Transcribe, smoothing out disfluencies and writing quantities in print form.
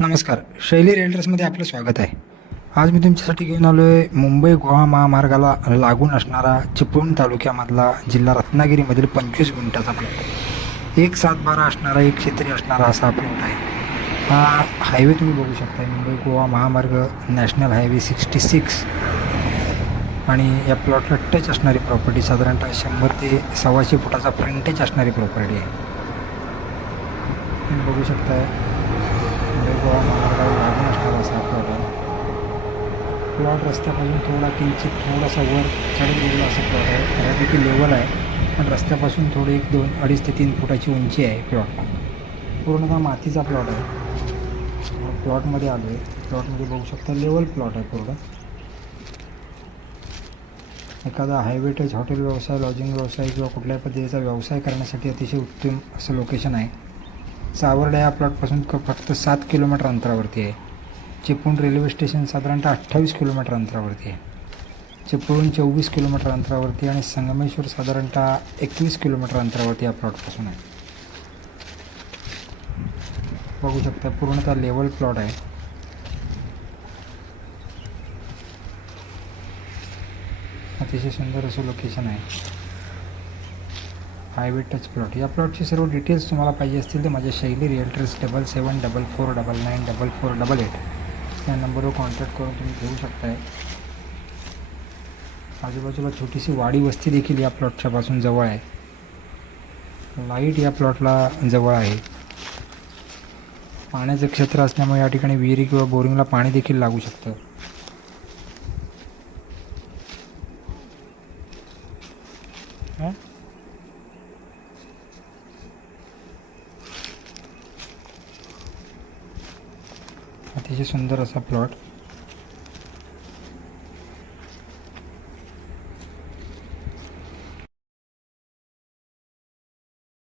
नमस्कार. शैली रिअल्टर्समध्ये आपलं स्वागत आहे. आज मी तुमच्यासाठी घेऊन आलो आहे मुंबई गोवा महामार्गाला लागून असणारा चिपळूण तालुक्यामधला जिल्हा रत्नागिरीमधील 25 गुंठ्याचा प्लॉट. 1/7/12 असणारा, 1 क्षेत्री असणारा असा प्लॉट आहे. हा हायवे तुम्ही बघू शकता, मुंबई गोवा महामार्ग नॅशनल हायवे 66. आणि या प्लॉटला टच असणारी प्रॉपर्टी साधारणतः 100 ते 125 फुटाचा फ्रंटेज असणारी प्रॉपर्टी आहे. तुम्ही बघू शकता गोवा महामार्गावर लागून असणारा असा प्लॉट आहे. प्लॉट रस्त्यापासून थोडासा वर चढत गेलेला असं प्लॉट आहे. बऱ्यापैकी लेवल आहे, पण रस्त्यापासून थोडे 2-2.5 ते 3 फुटाची उंची आहे प्लॉटला. पूर्णतः मातीचा प्लॉट आहे. प्लॉटमध्ये आलो आहे. प्लॉटमध्ये बघू शकता लेवल प्लॉट आहे पूर्ण. एखादा हायवे टच हॉटेल व्यवसाय, लॉजिंग व्यवसाय किंवा कुठल्याही पद्धतीचा व्यवसाय करण्यासाठी अतिशय उत्तम असं लोकेशन आहे. सावर्डे या प्लॉटपासून फक्त 7 किलोमीटर अंतरावरती आहे. चिपळूण रेल्वे स्टेशन साधारणतः 28 किलोमीटर अंतरावरती आहे. चिपळूण 24 किलोमीटर अंतरावरती आणि संगमेश्वर साधारणतः 21 किलोमीटर अंतरावरती या प्लॉटपासून आहे. बघू शकता पूर्णतः लेवल प्लॉट आहे. अतिशय सुंदर असं लोकेशन आहे. Highway touch plot. या प्लॉटची सर्व डिटेल्स तुम्हाला पाहिजे असतील तर माझ्या शैली रिअल्टर्स 7744994488 या नंबरवर कॉन्टॅक्ट करून तुम्ही घेऊ शकताय. आजूबाजूला छोटीशी वाडी वस्ती देखील या प्लॉटच्या पासून जवळ आहे. लाईट या प्लॉटला जवळ आहे. पाण्याचं क्षेत्र असल्यामुळे या ठिकाणी विहिरी किंवा बोरिंगला पाणी देखील लागू शकतं. अतिशय सुंदर असा प्लॉट.